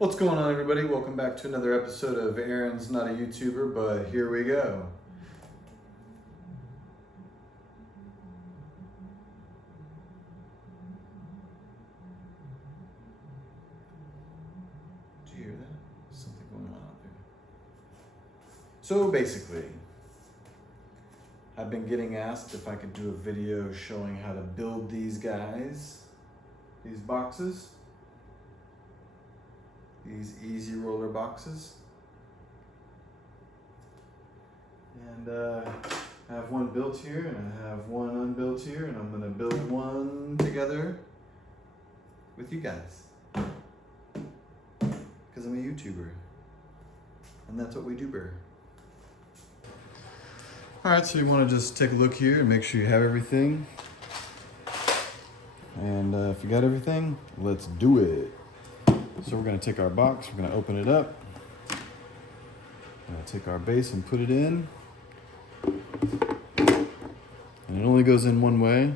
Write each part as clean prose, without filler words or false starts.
What's going on, everybody? Welcome back to another episode of Aaron's Not a YouTuber, but here we go. Did you hear that? Something going on out there. So basically, I've been getting asked if I could do a video showing how to build these guys, these boxes. These easy roller boxes. And I have one built here and I have one unbuilt here, and I'm gonna build one together with you guys. Because I'm a YouTuber. And that's what we do, Bear. Alright, so you wanna just take a look here and make sure you have everything. And if you got everything, let's do it. So we're going to take our box, we're going to open it up, we're going to take our base and put it in, and it only goes in one way.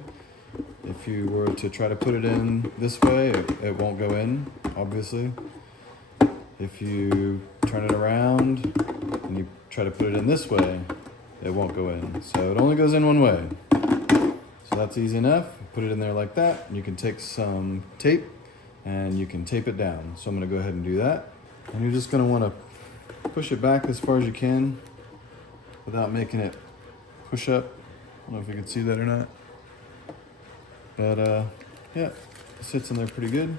If you were to try to put it in this way, it won't go in, obviously. If you turn it around and you try to put it in this way, it won't go in. So it only goes in one way. So that's easy enough. Put it in there like that, and you can take some tape and you can tape it down. So I'm gonna go ahead and do that. And you're just gonna wanna push it back as far as you can without making it push up. I don't know if you can see that or not. But yeah, it sits in there pretty good.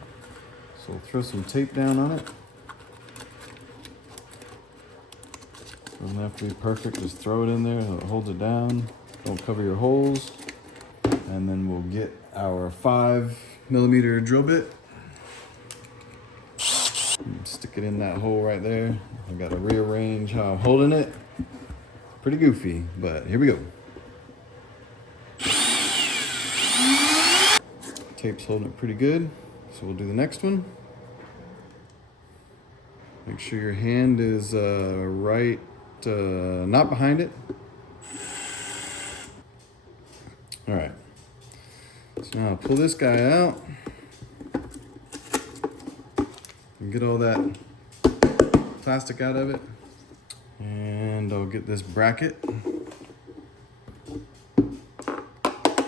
So we'll throw some tape down on it. Doesn't have to be perfect, just throw it in there so it holds it down. Don't cover your holes. And then we'll get our 5mm drill bit. Stick it in that hole right there. I've got to rearrange how I'm holding it. Pretty goofy, but here we go. Tape's holding it pretty good, so we'll do the next one. Make sure your hand is right, not behind it. All right, so now I'll pull this guy out. And get all that plastic out of it. And I'll get this bracket.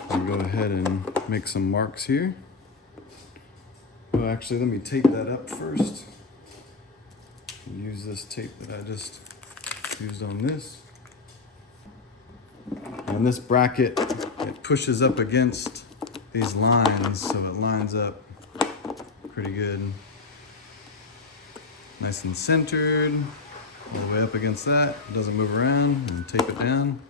I'll go ahead and make some marks here. Well, actually, let me tape that up first. Use this tape that I just used on this. And this bracket, it pushes up against these lines, so it lines up pretty good. Nice and centered, all the way up against that. It doesn't move around, and tape it down.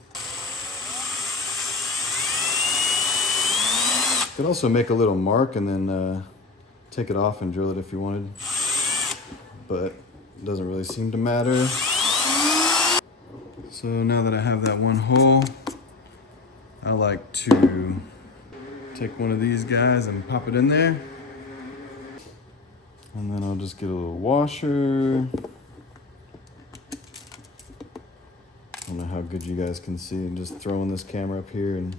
You could also make a little mark and then take it off and drill it if you wanted. But it doesn't really seem to matter. So now that I have that one hole, I like to take one of these guys and pop it in there. And then I'll just get a little washer. I don't know how good you guys can see. I'm just throwing this camera up here and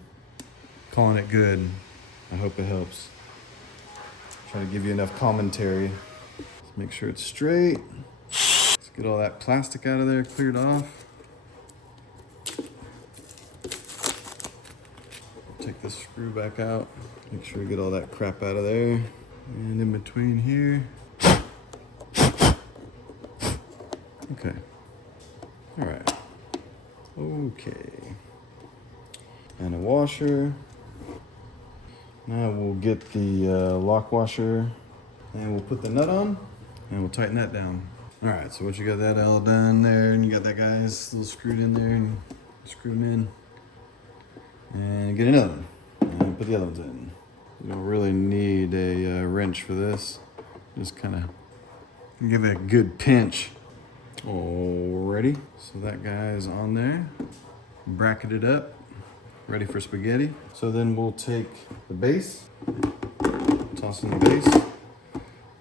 calling it good. I hope it helps. Try to give you enough commentary. Let's make sure it's straight. Let's get all that plastic out of there, cleared off. Take this screw back out. Make sure we get all that crap out of there. And in between here. Okay. All right. Okay. And a washer. Now we'll get the lock washer and we'll put the nut on and we'll tighten that down. All right, so once you got that all done there and you got that guy's little screwed in there and screw them in and get another one and put the other ones in. You don't really need a wrench for this. Just kind of give it a good pinch. Alrighty, so that guy is on there, bracketed up, ready for spaghetti. So then we'll take the base, toss in the base,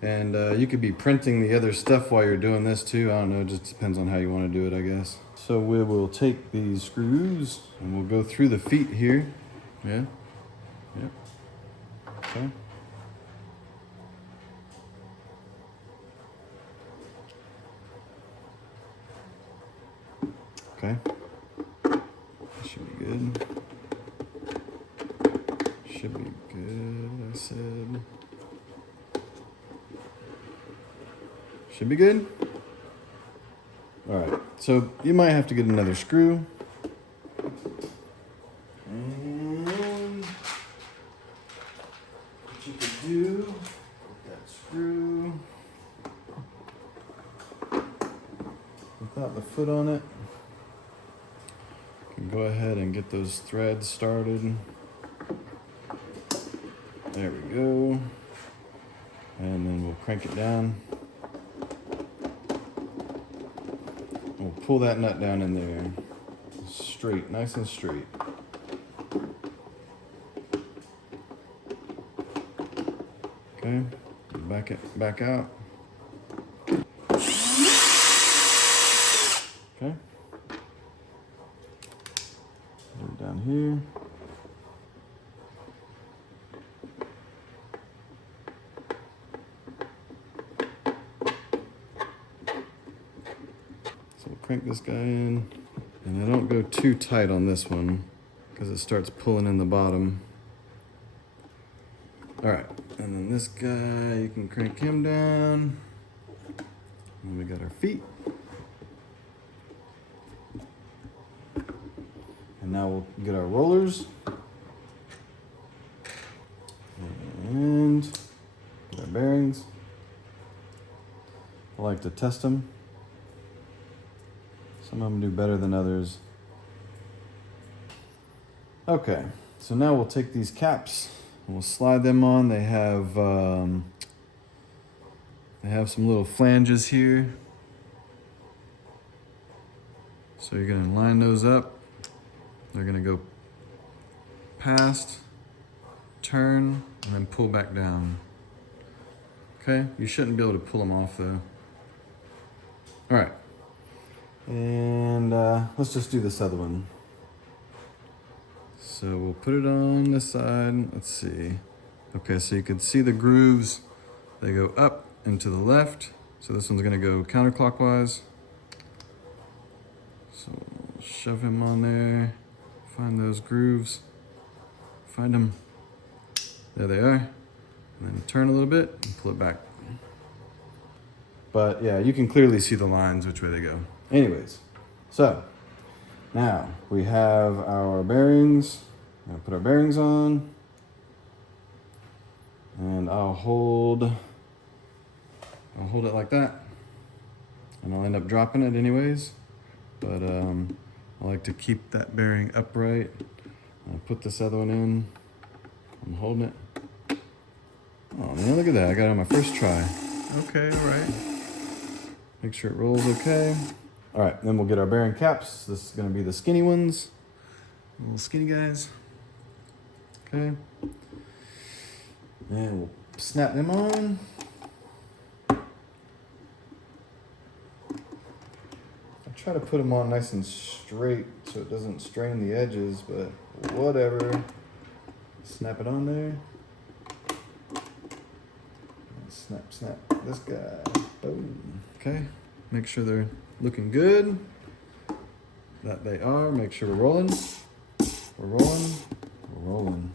and you could be printing the other stuff while you're doing this too. I don't know, it just depends on how you want to do it, I guess. So we will take these screws and we'll go through the feet here. Yeah, yep, okay. I said. Should be good. All right, so you might have to get another screw. And what you could do with that screw, without the foot on it, you can go ahead and get those threads started. There we go. And then we'll crank it down. We'll pull that nut down in there. Straight, nice and straight. Okay, back out. Okay. Do it down here. So we'll crank this guy in. And I don't go too tight on this one because it starts pulling in the bottom. All right, and then this guy, you can crank him down. And we got our feet. And now we'll get our rollers. And get our bearings. I like to test them. Some of them do better than others. Okay, so now we'll take these caps and we'll slide them on. They have some little flanges here. So you're gonna line those up. They're gonna go past, turn, and then pull back down. Okay, you shouldn't be able to pull them off though. All right. And let's just do this other one. So we'll put it on this side. Let's see. Okay, so you can see the grooves. They go up and to the left. So this one's gonna go counterclockwise. So shove him on there. Find those grooves. Find them. There they are. And then turn a little bit and pull it back. But yeah, you can clearly see the lines which way they go. Anyways, so now we have our bearings. I'm gonna put our bearings on, and I'll hold it like that, and I'll end up dropping it anyways. But I like to keep that bearing upright. I'll put this other one in. I'm holding it. Oh man, look at that! I got it on my first try. Okay, all right. Make sure it rolls okay. All right, then we'll get our bearing caps. This is gonna be the skinny ones. Little skinny guys. Okay. And we'll snap them on. I try to put them on nice and straight so it doesn't strain the edges, but whatever. Snap it on there. And snap this guy. Boom. Okay, make sure they're looking good. That they are. Make sure we're rolling. We're rolling. We're rolling.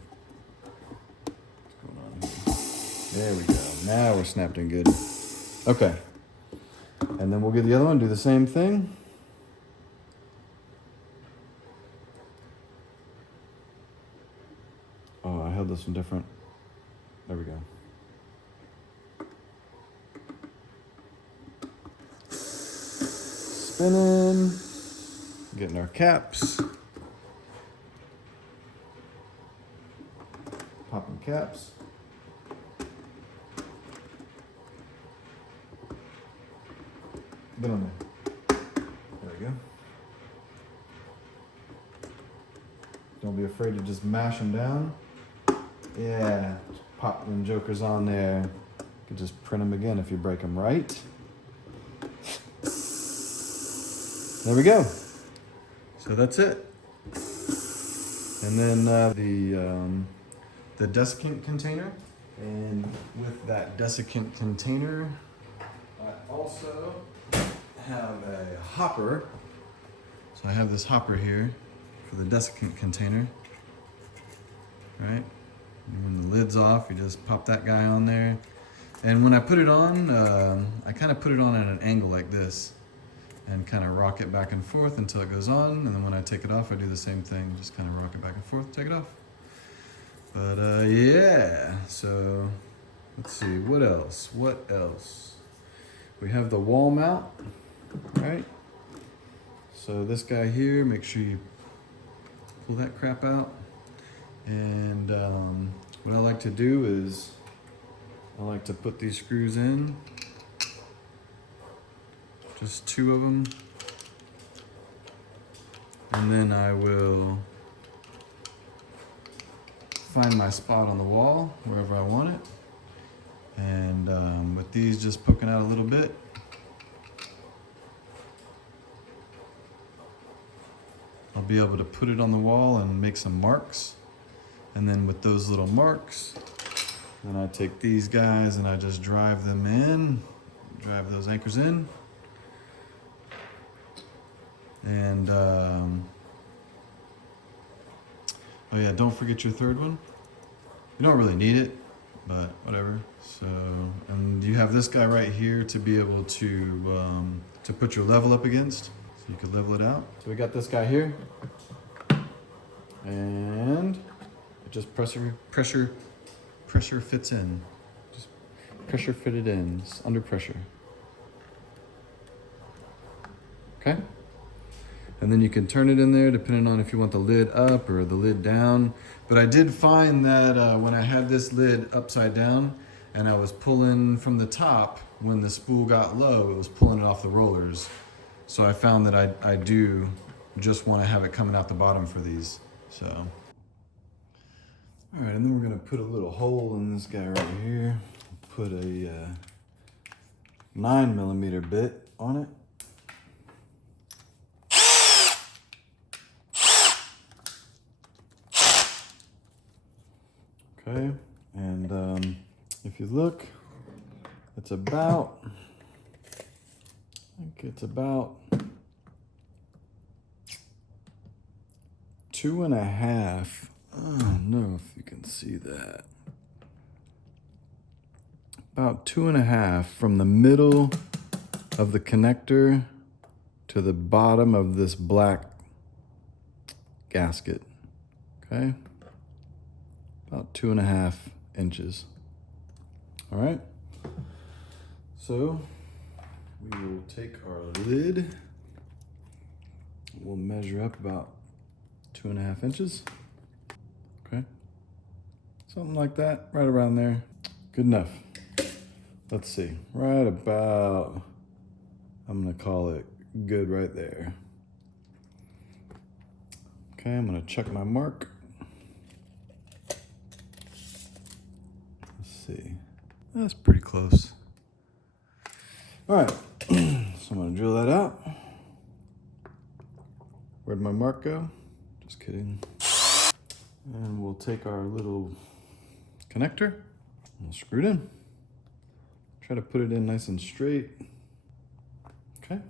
What's going on here? There we go. Now we're snapped in good. Okay. And then we'll get the other one, do the same thing. Oh, I held this one different. There we go. Spinning, getting our caps, popping caps. Get on there. There we go. Don't be afraid to just mash them down. Yeah, just pop them jokers on there. You can just print them again if you break them right. There we go. So that's it. And then the desiccant container. And with that desiccant container, I also have a hopper. So I have this hopper here for the desiccant container. Right? And when the lid's off, you just pop that guy on there. And when I put it on, I kind of put it on at an angle like this and kind of rock it back and forth until it goes on. And then when I take it off, I do the same thing, just kind of rock it back and forth, take it off. But yeah, so let's see, what else? What else? We have the wall mount, right? So this guy here, make sure you pull that crap out. And what I like to do is I like to put these screws in, just 2 of them. And then I will find my spot on the wall, wherever I want it. And with these just poking out a little bit, I'll be able to put it on the wall and make some marks. And then with those little marks, then I take these guys and I just drive them in, drive those anchors in. And, oh yeah, don't forget your third one. You don't really need it, but whatever. So, and you have this guy right here to be able to put your level up against. So you could level it out. So we got this guy here. And it just pressure fits in. Just pressure fitted in, it's under pressure. Okay? And then you can turn it in there depending on if you want the lid up or the lid down. But I did find that when I had this lid upside down and I was pulling from the top, when the spool got low, it was pulling it off the rollers. So I found that I do just want to have it coming out the bottom for these, so. All right, and then we're gonna put a little hole in this guy right here. Put a 9mm bit on it. Okay, and if you look, it's about, I think it's about 2.5. I don't know if you can see that. About 2.5 from the middle of the connector to the bottom of this black gasket, okay? About 2.5 inches. All right, so we will take our lid. We'll measure up about 2.5 inches. Okay, something like that, right around there. Good enough. Let's see, right about, I'm gonna call it good right there. Okay, I'm gonna check my mark. Let's see, that's pretty close. All right, so I'm gonna drill that out. Where'd my mark go? Just kidding. And we'll take our little connector and we'll screw it in. Try to put it in nice and straight. Okay.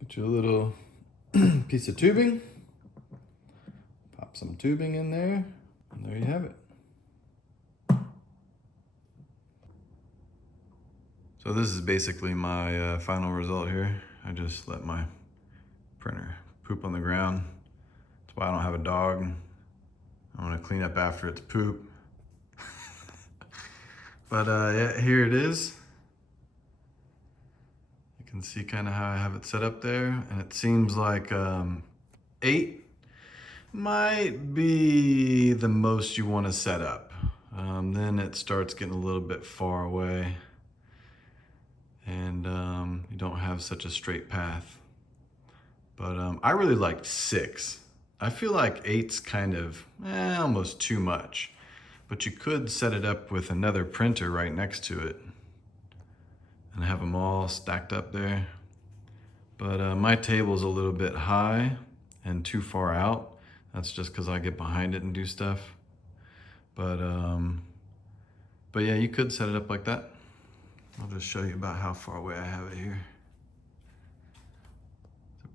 Get your little piece of tubing. Pop some tubing in there, and there you have it. So this is basically my final result here. I just let my printer poop on the ground. That's why I don't have a dog. I want to clean up after its poop. But yeah, here it is. You can see kind of how I have it set up there. And it seems like 8 might be the most you want to set up. Then it starts getting a little bit far away. And you don't have such a straight path. But I really like 6. I feel like 8's kind of almost too much. But you could set it up with another printer right next to it and have them all stacked up there. But my table's a little bit high and too far out. That's just because I get behind it and do stuff. But yeah, you could set it up like that. I'll just show you about how far away I have it here.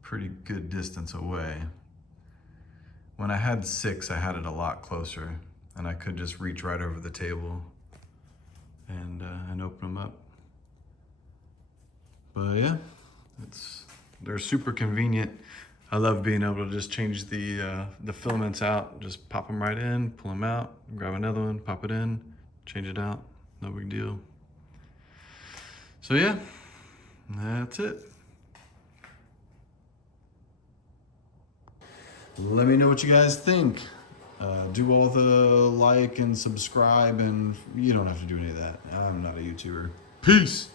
pretty good distance away. When I had 6, I had it a lot closer, and I could just reach right over the table and open them up. But yeah, they're super convenient. I love being able to just change the filaments out, just pop them right in, pull them out, grab another one, pop it in, change it out, no big deal. So yeah, that's it. Let me know what you guys think. Do all the like and subscribe, and you don't have to do any of that. I'm not a YouTuber. Peace.